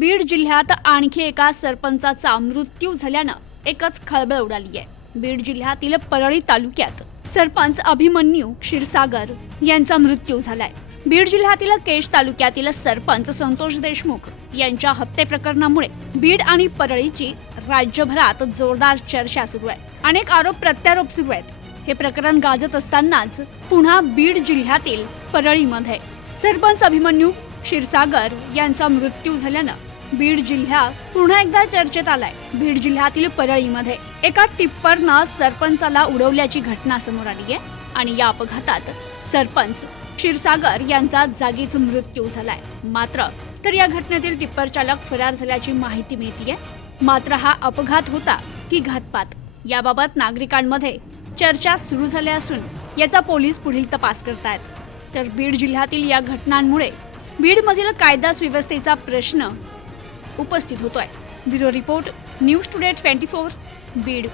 बीड जिल्ह्यात आणखी एका सरपंचाचा मृत्यू झाल्यानं एकच खळबळ उडाली आहे। बीड जिल्ह्यातील परळी तालुक्यात सरपंच अभिमन्यू क्षीरसागर यांचा मृत्यू झालाय। बीड जिल्ह्यातील केश तालुक्यातील सरपंच संतोष देशमुख यांच्या हत्ये प्रकरणामुळे बीड आणि परळीची राज्यभरात जोरदार चर्चा सुरू आहे। अनेक आरोप प्रत्यारोप सुरू आहेत। हे प्रकरण गाजत असतानाच पुन्हा बीड जिल्ह्यातील परळीमध्ये सरपंच अभिमन्यू क्षीरसागर यांचा मृत्यू झाल्यानं बीड जिल्हा पुन्हा एकदा चर्चेत आलाय। बीड जिल्ह्यातील परळीमध्ये एका टिप्परनं सरपंचाला उडवल्याची घटना समोर आली आहे आणि या अपघातात सरपंच क्षीरसागर यांचा जागीच मृत्यू झालाय। मात्र तर या घटनेतील टिप्पर चालक फरार झाल्याची माहिती मिळतेय। मात्र हा अपघात होता की घातपात याबाबत नागरिकांमध्ये चर्चा सुरू झाली असून याचा पोलीस पुढील तपास करतायत। तर बीड जिल्ह्यातील या घटनांमुळे बीडमधील कायदा सुव्यवस्थेचा प्रश्न उपस्थित होतोय। Bureau report, news today 24, Beed.